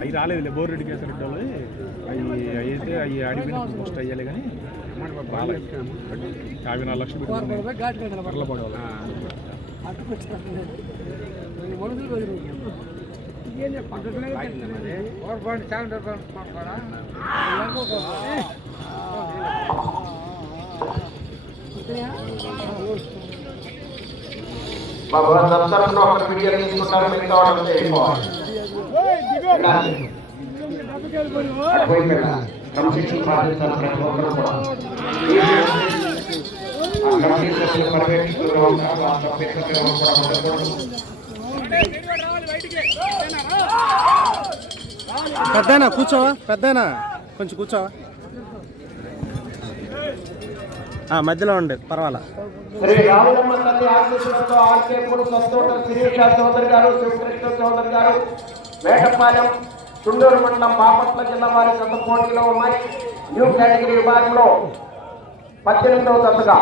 అవి రాలేదు bore Reddy case Reddy వాళ్ళు అవి అయితే అవి ఆడిపోయినప్పుడు పోస్ట్ అయ్యాలి కానీ 54 లక్షలు క్రమశిక్షణ పాటించాలి ప్రతి ఒక్కరు కూడా పెద్దనా కూర్చోవా పెద్దనా కొంచెం కూర్చోవా మధ్యలో ఉండే పర్వాలా. శ్రీ రామలమ్మ తల్లి ఆశీస్సులతో ఆర్కేపూర్ సస్తోట శిరీష చౌదరి గారు, శివకృష్ణ చౌదరి గారు, వేటపాలెం చుండూరు మండలం బాపట్ల జిల్లా వారి జత పోటీలో ఉన్నాయి. న్యూ కేటగిరీ విభాగంలో 18వ జతగా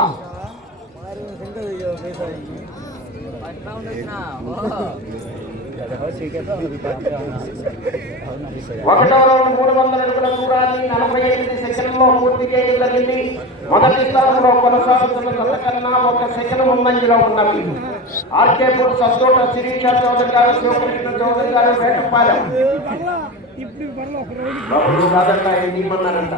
1వ రౌండ్ 300 అడుగుల దూరాన్ని 48 సెకండ్లలో పూర్తి చేయడం జరిగింది. మొదటి స్థానంలో కొనసాగుతున్న జత కన్నా 1 సెకండ్ ముందంజలో ఉన్నవి. ఆర్కేపూర్ సస్తోట శిరీష చౌదరి గారు, శివకృష్ణ చౌదరి గారు, వేటపాలెం కాదంట ఏమన్నారంట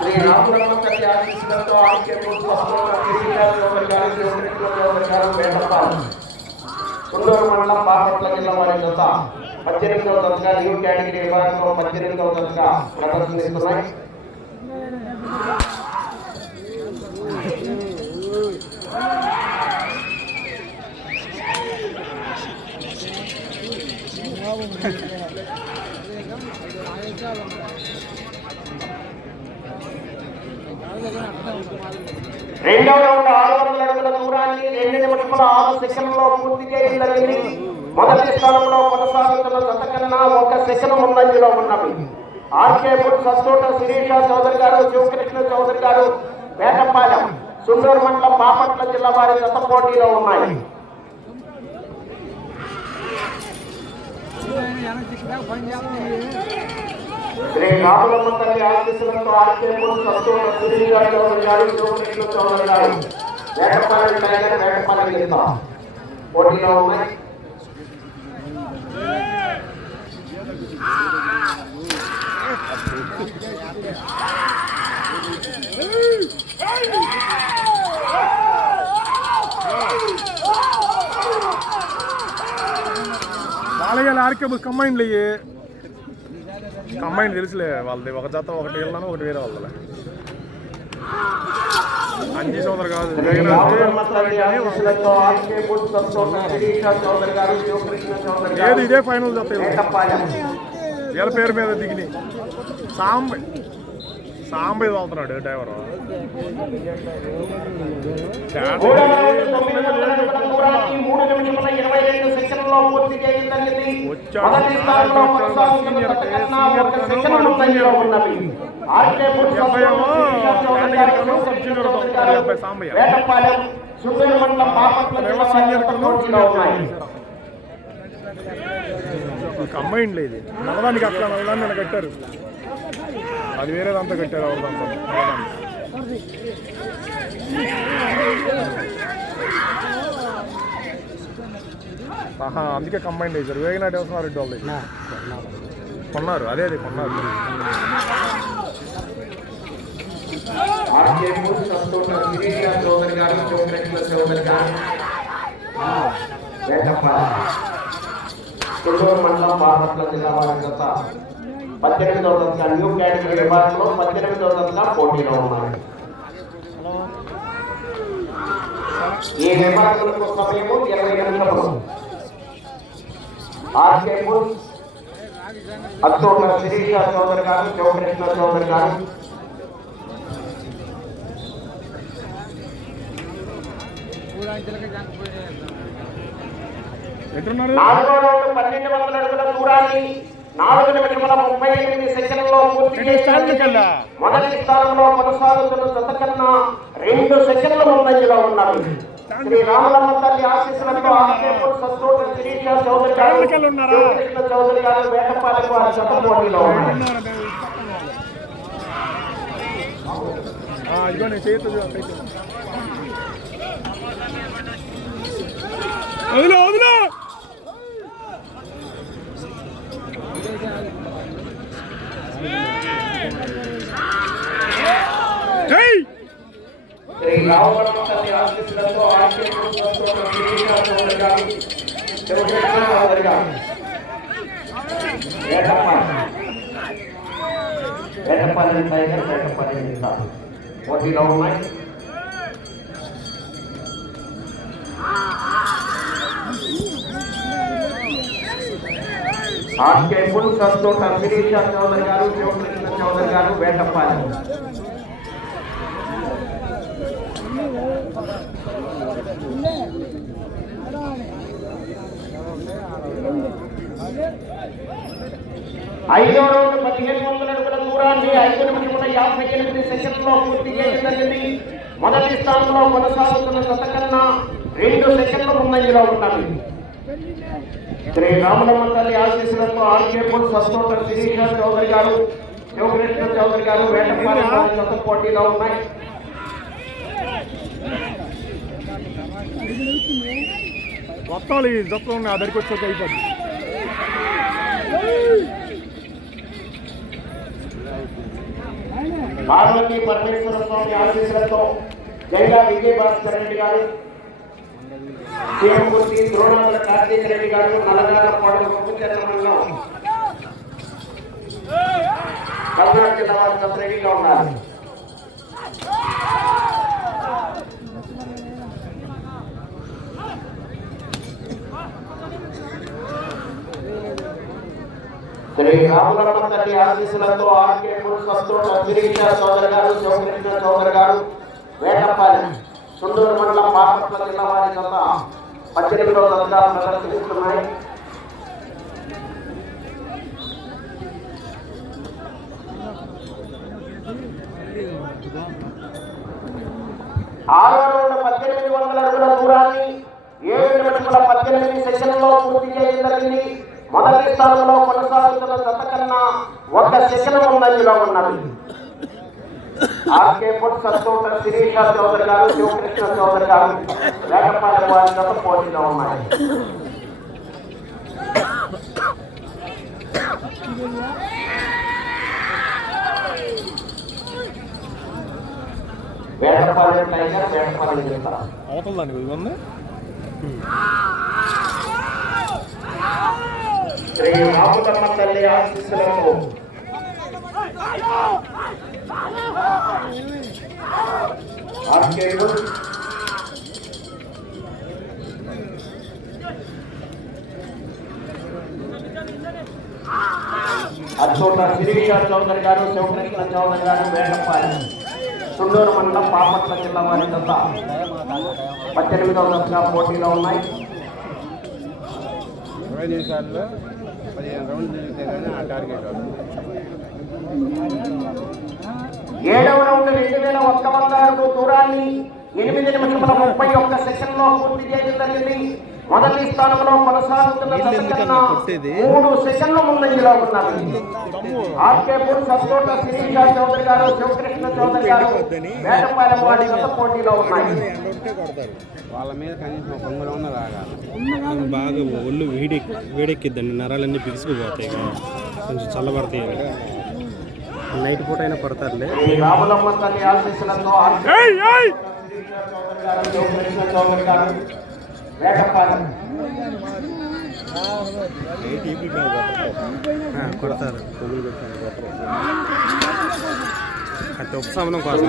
శ్రీ రామలమ్మ తల్లి ఆశీస్సులతో ఆర్కేపూర్ సస్తోట శిరీష చౌదరి గారు, శివకృష్ణ చౌదరి గారు, వేటపాలెం చుండూరు మండలం బాపట్ల జిల్లా వారి జత 18వ జతగా న్యూ కేటగిరీ విభాగంలో 18వ జతగా ప్రదర్శనిస్తున్నాయి. రెండవ రౌండ్ 600 అడుగుల దూరాన్ని 2 నిమిషముల 6 సెకండ్లలో పూర్తి చేయడం జరిగింది. మొదటి స్థానంలో కొనసాగుతున్న జత కన్నా 1 సెకండ్ ముందంజలో ఉన్నవి. ఆర్కేపూర్ సస్తోట శిరీష చౌదరి గారు, శివకృష్ణ చౌదరి గారు, వేటపాలెం చుండూరు మండలం బాపట్ల జిల్లా వారి జత పోటీలో ఉన్నాయి. శ్రీ రామలమ్మ తల్లి ఆశీస్సులతో ఆర్కేపూర్ సస్తోట శిరీష చౌదరి గారు, శివకృష్ణ చౌదరి గారు, వేటపాలెం టైగర్, వేటపాలెం జిల్లా పోటీలో ఉన్నాయి. వాళ్ళ ఆర్కేబుల్ కంబైన్లు అయ్యి కంబైన్ తెలుసులే వాళ్ళది. ఒక జత ఒకటి వెళ్ళాను, ఒకటి వేరే వాళ్ళలే. అంజీ చౌదరి కాదు, ఏది ఇదే ఫైనల్ జత. వీళ్ళ పేరు మీద దిగిని సాంబయ్య తోలుతున్నాడు డ్రైవరు. కంబైన్లు ఇది నల్లదానికి అట్లా నల్లదాన్ని నేను కట్టారు, అది వేరేదంతా కట్టారు ఎవరిదంతా. అందుకే కంబైన్ చేశారు. వేగినాటి వస్తున్నారు రెడ్డి వాళ్ళు కొన్నారు, అదే కొన్నారు. చుండూరు మండలం బాపట్ల జిల్లా వారి జత 18వ జతగా న్యూ కేటగిరీ విభాగంలో 18వ జతగా పోటీలో ఉన్నాయి. ఈ విభాగంలో సమయము 20 నిమిషములు. ఆర్కేపూర్ అత్తోట శిరీష చౌదరి గారు, శివకృష్ణ చౌదరి గారు, ఎట్టున్నారు? 4వ రౌండ్ 1200 అడుగుల దూరాన్ని 4 నిమిషముల 38 సెకండ్లలో పూర్తి చేసిన మొదటి స్థానంలో కొనసాగుతున్న జత కన్నా 2 సెకండ్ల ముందంజలో ఉన్నవి. శ్రీ రామలమ్మ తల్లి ఆశీస్సులతో ఆర్కేపూర్ సత్తోట శిరీష చౌదరి గారు, కృష్ణ చౌదరి గారు వేటపాలెం వారి జత పోటీలో ఉన్నారు. ఇదిగో నేను చేతులు వదిలే వదిలే. శ్రీ రామలమ్మ తల్లి ఆశీస్సులతో ఆర్కేపూర్ సత్తోట శిరీష చౌదరి గారు, కృష్ణ చౌదరి గారు వేటపాలెం టైగర్, వేటపాలెం ఇస్తారు పోటీలో ఉన్నాయి. ఆర్కేపూర్ సత్తోట శిరీష చౌదరి గారు, శివకృష్ణ చౌదరి గారు వేటపాలెం. ఐదో రౌండ్ 1500 అడుగుల దూరాన్ని 5 నిమిషముల 58 సెకండ్లలో పూర్తి చేయడం జరిగింది. మొదటి స్థానంలో కొనసాగుతున్న జత కన్నా 2 సెకండ్ల ముందంజలో ఉన్నది. శ్రీ రామలమ్మ తల్లి ఆశీస్సులతో ఆర్కేపూర్ సత్తోట శిరీష చౌదరి గారు, శివకృష్ణ చౌదరి గారు వేటపాలెం వారి జత పోటీలో ఉన్నాయి. మొత్తాలు ఈ జట్లు ఉన్నాయి. ఆ దగ్గరికి వచ్చాక అయిపోద్ది. పార్వతీ పరమేశ్వర స్వామి ఆశీస్సులతో జైలా విజయభాస్కర్ రెడ్డి గారు, శివమూర్తి ద్రోణాల కార్తీక రెడ్డి గారు నల్లగాల పాడు మండలం కర్ణాటక జిల్లా వారి రెడీగా ఉన్నారు. శ్రీ రామలమ్మ తల్లి ఆశీస్సులతో ఆర్కేపూర్ సత్తోట శిరీష చౌదరి గారు, శివకృష్ణ చౌదరి గారు వేటపాలెం సుందూరు మండలం బాపట్ల జిల్లా వారి జత 18వ జతగా ప్రదర్శిస్తున్నాయి. ఆరో రౌండ్ 1800 అడుగుల దూరాన్ని 7 నిమిషముల 18 సెకండ్లలో పూర్తి చేయడం జరిగింది. మొదటి స్థానంలో కొనసాగుతున్న జత కన్నా 1 సెకండ్ ముందంజలో ఉన్నది. ఆర్కేపూర్ సత్తోట శిరీష చౌదరి గారు, శివకృష్ణ చౌదరి గారు వేటపాలెం వారి జత పోటీలో ఉన్నాయి. వేటపాలెం టైగర్, వేటపాలెం చేస్తారు అవుతుందండి ఇవన్నీ. శ్రీ రామలమ్మ తల్లి ఆశీస్సులతో ఆర్కేపూర్ అచ్చోట శిరీష చౌదరి గారు, శివకృష్ణ చౌదరి గారు వేటపాలెం సుండూరు మండలం బాపట్ల జిల్లా వారి జత 18వ జతగా పోటీలో ఉన్నాయి. 20 నిమిషాల్లో 15 రౌండ్లు తిరిగితే కానీ ఆ టార్గెట్ 7వ రౌండ్ 2100 అడుగు దూరాన్ని 8 నిమిషముల 31 సెకండ్లో పూర్తి చేయడం జరిగింది. మొదటి స్థానంలో కొనసాగుతున్న జత కన్నా 3 సెకండ్ల ముందంజలో ఉన్నది. ఆర్కేపూర్ సత్తోట శిరీష చౌదరి గారు, శివకృష్ణ చౌదరి గారు వేటపాలెం వారి జత పోటీలో ఉన్నాయి. వాళ్ళ మీద కనీసం పొంగులో ఉన్న రాగాలి. బాగా ఒళ్ళు వేడెక్కిద్దండి, నరాలన్నీ బిగుసుకుపోతాయి, కొంచెం చల్లబడతాయి. నైట్ పూట అయినా పడతారులే. రామలమ్మ తల్లి ఆశీస్సులతో శివకృష్ణ చౌదరి గారు వేటపాలెం కొడతారు. అది ఉపశమనం కోసం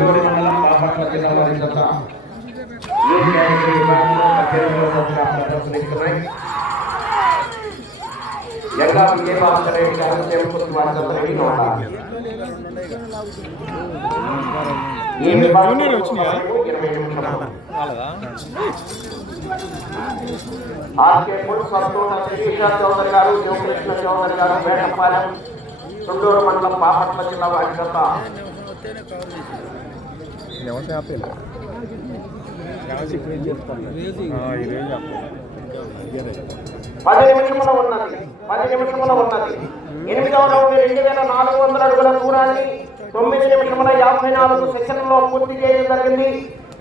జంగా విజయభాస్కర్ రెడ్డి గారు సేవకుర్తి వారి జత రెడీగా ఉన్నారు. ఈ విభాగంలో 20 నిమిషాలు. ఆర్కే పుల్ సంతోష శ్రీకృష్ణ చౌదరి గారు, శివకృష్ణ చౌదరి గారు, వేటపాలెం చుండూరు మండలం బాపట్ల జిల్లా వారి జత. 10 నిమిషముల ఉన్నది. 8వ రౌండ్ 2400 అడుగుల దూరాన్ని 9 నిమిషముల 54 సెకండ్లలో పూర్తి చేయడం జరిగింది.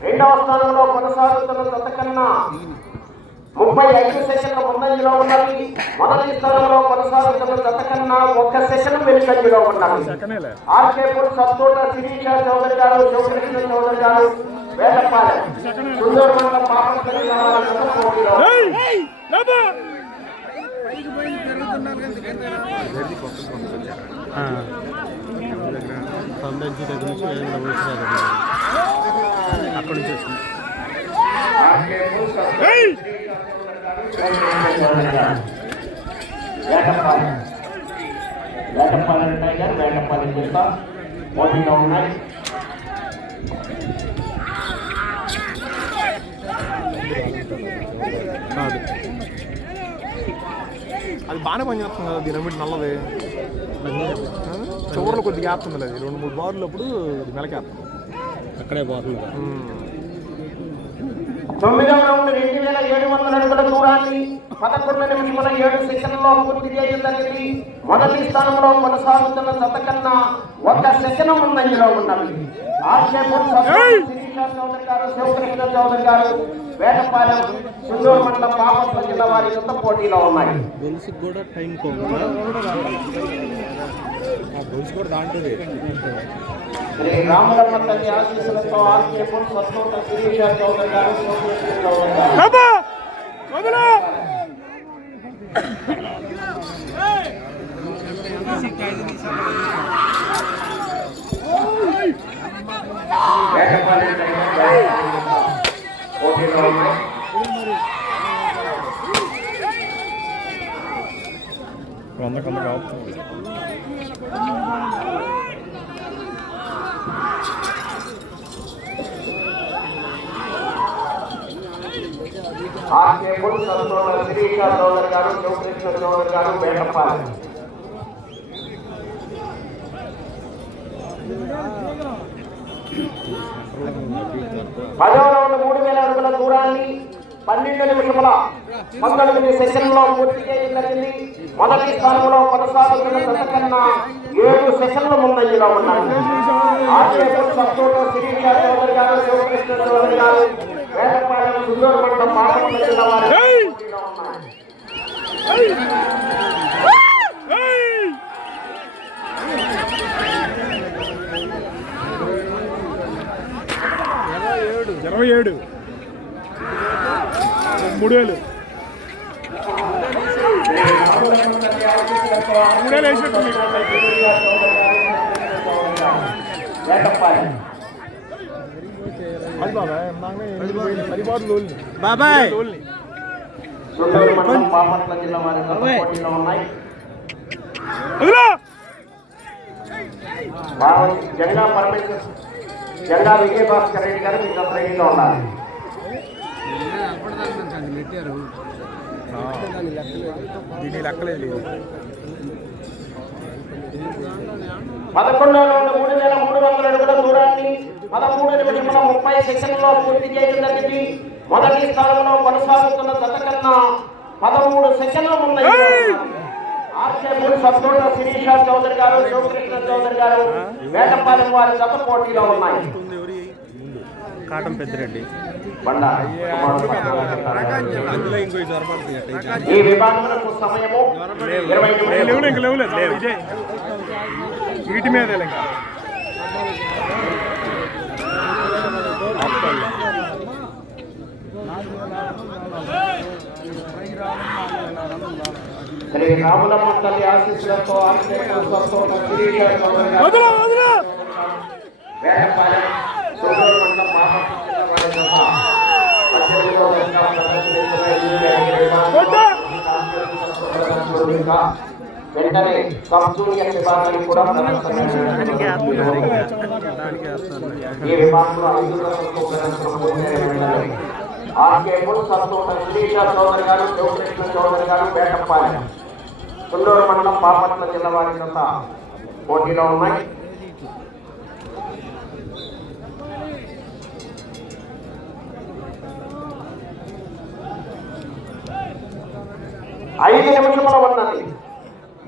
రెండవ స్థానంలో కొనసాగుతున్న జత కన్నా 35 సెకండ్ల ముందంజలో ఉన్నది. మొదటి స్థానంలో కొనసాగుతున్న జత కన్నా 1 సెకండ్ వెనుకంజలో ఉన్నది. ఆర్కే పుల్ సంతోష శిరీష చౌదరి గారు, శివకృష్ణ చౌదరి గారు, వేటపాలెం చుండూరు మండలం బాపట్ల జిల్లా వారి జత పోటీలో. అక్కడ నుంచి వచ్చింది. వేటపాలెం టైగర్, వేటపాలెం జిల్లా పోటీలో ఉన్నాయి. అది బాగానే పనిచేస్తుంది కదా, దీని అమ్మిటి నల్లది చివరిలో కొద్దిగా వేస్తుంది. అది 2-3 బార్లు అప్పుడు మెలకేస్తుంది, అక్కడే పోతుంది. 9వ రౌండ్ 2700 అడుగుల దూరాన్ని 11 నిమిషముల 7 సెకండ్లలో పూర్తి చేయడం జరిగింది. మొదటి స్థానంలో కొనసాగుతున్న జత కన్నా 1 సెకండ్ ముందంజలో ఉన్నది. ఆర్కే పుల్ శిరీష చౌదరి గారు, శివకృష్ణ చౌదరి గారు, వేటపాలెం చుండూరు మండలం బాపట్ల జిల్లా వారి జత పోటీలో ఉన్నాయి. గొలుసు కూడా టైం కూడా దాంట్లో శ్రీ రామలమ్మ తల్లి ఆశీస్సులతో ఆర్కే పుల్ సంతోష శిరీష చౌదరి గారు, శివకృష్ణ చౌదరి గారు. వేటపాలెం పోటీలో ఉన్నాయి. ఆర్కే పుల్ సంతోష శిరీష చౌదరి గారు, శివకృష్ణ చౌదరి గారు, వేటపాలెం. పదవ రౌండ్ 3000 అడుగుల దూరాన్ని 12 నిమిషముల 19 సెకండ్లలో పూర్తి చేయడం జరిగింది. మొదటి స్థానంలో కొనసాగుతున్న జత కన్నా 7 సెకండ్ల ముందంజలో ఉన్నాయి. ఆర్కే పుల్ సంతోష శిరీష చౌదరి గారు, శివకృష్ణ చౌదరి గారు, వేటపాలెం చుండూరు మండలం బాపట్ల జిల్లా వారి పోటీలో ఉన్నాయి. 27 3000 వేసినట్టు అది బాబాయ్ చుండూరు మండలం బాపట్ల జిల్లా వారి జత పోటీలో ఉన్నాయి. జంగా పరమేశ్వర్, జంగా విజయభాస్కర్ రెడ్డి గారు మీ జత రెడీగా ఉన్నారు. దీని లెక్కలేదు. 11వ రౌండ్ 3300 అడుగుల దూరాన్ని 13 నిమిషముల 30 సెకండ్లలో పూర్తి చేయడం జరిగింది. మొదటి స్థానంలో కొనసాగుతున్న జత కన్నా 13 సెకండ్ల ముందంజలో ఆర్కే పుల్ సంతోష శిరీష చౌదరి గారు, శివకృష్ణ చౌదరి గారు, వేటపాలెం వారి జత పోటీలో ఉన్నాయి. కాటం పెద్దిరెడ్డి ఈ విభాగములకు సమయము 20 నిమిషాలు. వీటి మీద శ్రీ రాములమ్మ తల్లి ఆశీస్సులతో ఆర్కే పుల్ సంతోష శిరీష చౌదరి గారు, వేటపాలెం చుండూరు మండలం బాపట్ల జిల్లా వారి జత 18వ రౌండ్గా ప్రదర్శిస్తున్న ఈ విభాగం కనుక వెంటనే సబ్ జూనియర్ విభాగానికి కూడా ప్రదర్శన ఈ విభాగంలో 5 రోజులకు ప్రదర్శన పూర్తయిన వెంటనే ఆర్కే ముల్ సంతోష శ్రీష చౌదరి గారు, శివకృష్ణ చౌదరి గారు, బేటప్పాలి తుండూరు మండలం బాపట్ల జిల్లా వారి జత పోటీలో ఉన్నాయి. ఐదు నిమిషముల ఉన్నది.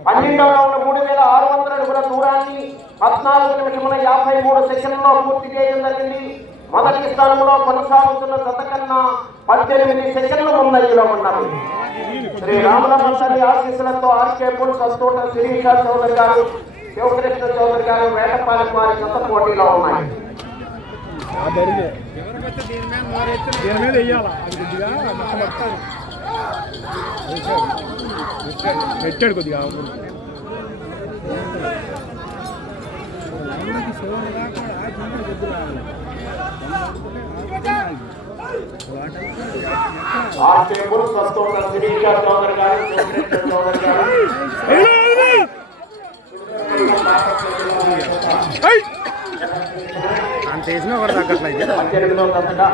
12వ రౌండ్ 3600 అడుగుల దూరాన్ని 14 నిమిషముల 53 సెకండ్లలో పూర్తి చేయడం జరిగింది. మొదటి స్థానంలో కొనసాగుతున్న జత కన్నా 18 సెకండ్ల ముందంజలో ఉన్నది. శ్రీ రామలమ్మ ఆశీస్సులతో ఆర్కే పుల్ సంతోష శిరీష చౌదరి గారు, శివకృష్ణ చౌదరి గారు, వేటపాలెం వారి జత పోటీలో ఉన్నాయి. పెట్టాడు కొద్దిగా ఆర్కే పుల్ సంతోష శిరీష చౌదరి గారు, శివకృష్ణ చౌదరి గారు అంత వేసినా కూడా తగ్గట్లేదు. 18వ జతగా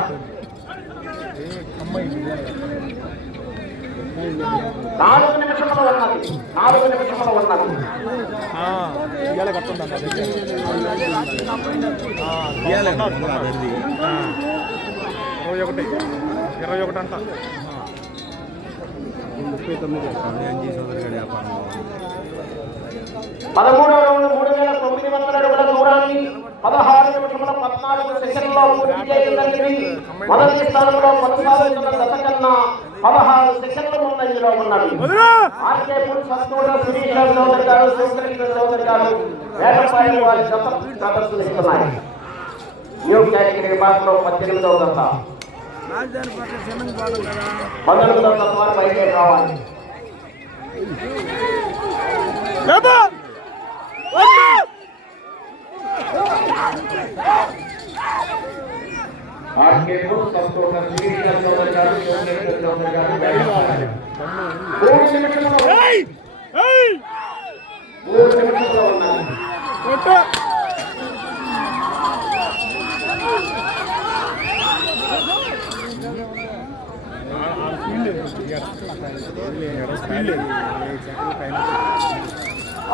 4 నిమిషములు ఉన్నది. 4 నిమిషములు ఉన్నది. ఇవాళ కట్టుందంట 21 అంట 39 అంజీ సోదరి గారి వ్యాపారంలో 13వ రౌండ్ 3900 అడుగుల దూరాన్ని 16 నిమిషముల 14 సెకండ్లలో పూర్తి చేయడం జరిగింది. మొదటి స్థానంలో కొనసాగుతున్న జత కన్నా 16 సెకండ్ల ముందంజలో ఉన్నది. ఆర్కే పుల్ సంతోష శిరీష చౌదరి గారు, శివకృష్ణ చౌదరి గారు, వేటపాలెం వారి జత ప్రదర్శనిస్తున్నాయి. న్యూ కేటగిరీ విభాగంలో 18వ జత 19వ జత వారు బయటకు రావాలి. ఆర్కే పుల్ సంతోష శిరీష చౌదరి గారు, శివకృష్ణ చౌదరి గారు, వేటపాలెం 3 నిమిషములు ఉన్నది.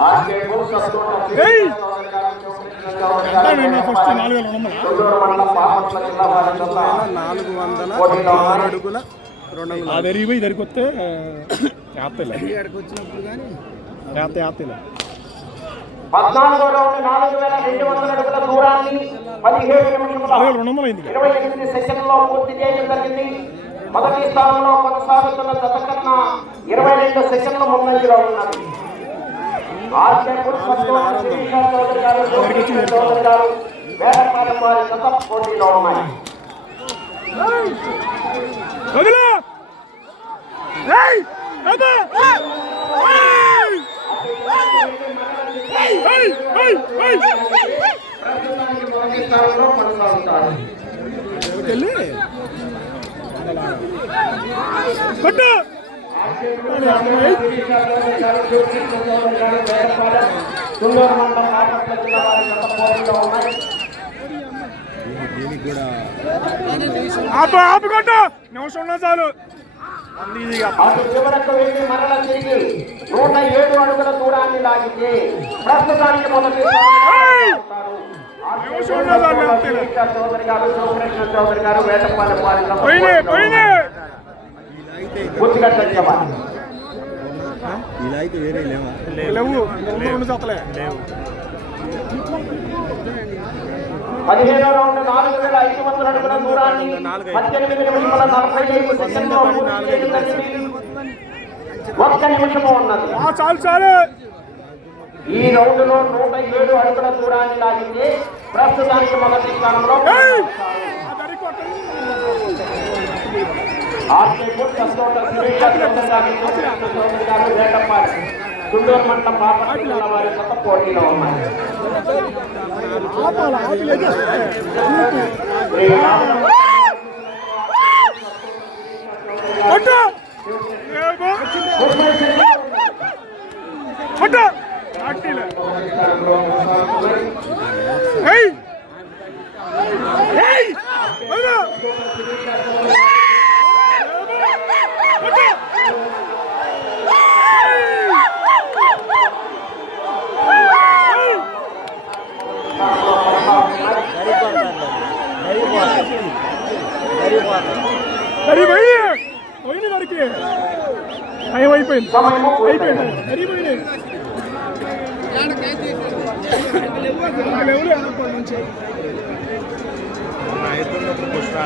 ఆర్కే పుల్ సంతోష శిరీష చౌదరి గారు, శివకృష్ణ చౌదరి గారు, తుండూరు మండలం బాపట్ల జిల్లా వారి జత 406 అడుగుల 200 పెరిగిపోయి దరికొస్తే యాత్తలే ఇక్కడికి వచ్చినప్పుడు కానీ యాత్తలే 14వ రౌండ్ 4200 అడుగుల దూరాన్ని 17 నిమిషముల 28 సెకండ్లలో పూర్తి చేయడం జరిగింది. మొదటి స్థానంలో కొనసాగుతున్న జత కన్నా 22 సెకండ్ల ముందంజలో ఉన్నది. ఆర్కే పుల్ సంతోష శిరీష చౌదరి గారు, శివకృష్ణ చౌదరి గారు, వేటపాలెం వారి జత పోటీలో ఉన్నాయి. ప్రస్తుతానికి మొదటి స్థానంలో కొనసాగుతారు. తుండూరు మండలం బాపట్ల జిల్లా వారి జత పోటీలో ఉన్నాయి. దీనికి కూడా ఆపుకుంటా నిమిషం చాలు. అటు చివరకు వెళ్ళి మరల తిరిగి 107 అడుగుల దూరాన్ని లాగితే ప్రస్తుతానికి మొదటి చౌదరి గారు, శివకృష్ణ చౌదరి గారు, వేటపాలెం వారి పూర్తిగా చర్చవాలి. ఇలా అయితే వేరే లేవా? లేవు 2 జతలే లేవు. 15వ రౌండ్ 4500 అడుగుల దూరాన్ని 18 నిమిషముల 45 సెకండ్లలో పూర్తి చేయడం జరిగింది. 1 నిమిషము ఉన్నది. చాలు ఈ రౌండ్ లో 107 అడుగుల దూరాన్ని లాగితే ప్రస్తుతానికి మొదటి స్థానంలో ఆర్కే పుల్ సంతోష శిరీష చౌదరి గారు, శివకృష్ణ చౌదరి గారు, వేటపాలెం తుండూరు మండలం బాపట్ల జిల్లా వారి జత పోటీలో ఉన్నాయి. పట్టు ఆటిలే ఏయ్ ఏయ్ వదలు పట్టు అరే భయ్ పోయింది వాడికి టైం అయిపోయింది అయిపోయింది సరిపోయింది పుష్ప